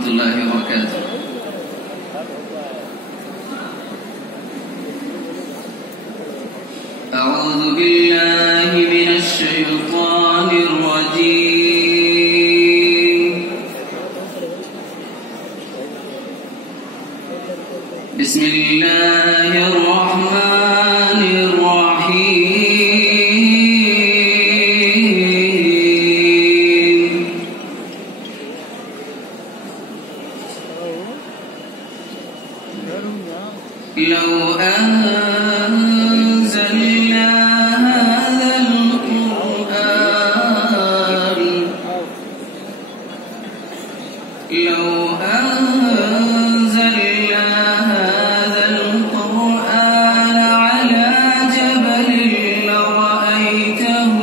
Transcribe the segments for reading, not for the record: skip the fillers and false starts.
ورحمة الله وبركاته. أعوذ بالله من الشيطان الرجيم. بسم الله الرحمن الرحيم. لو أنزلنا هذا القرآن على جبل لرأيته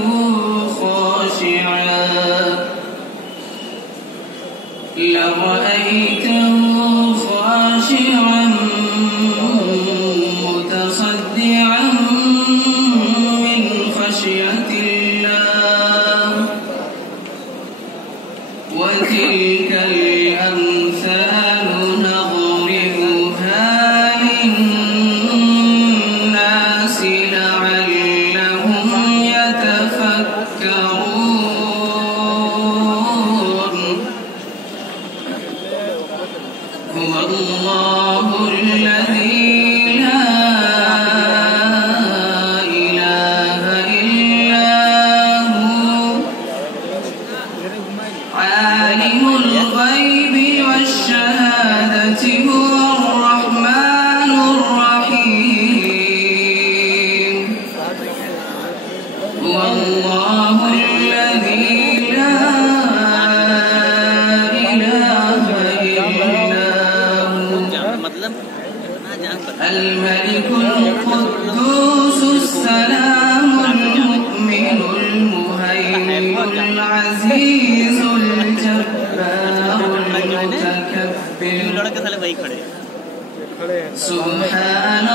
خاشعا متصدعا من خشية الله. وتلك الأمثال نضربها للناس لعلهم يتفكرون. هو الله الذي لا إله إلا هو عالم الغيب والشهادة هو الرحمن الرحيم. هو الله الذي لا إله إلا هو الملك القدوس السلام المؤمن المهيمن العزيز الجبار المتكبر. سبحان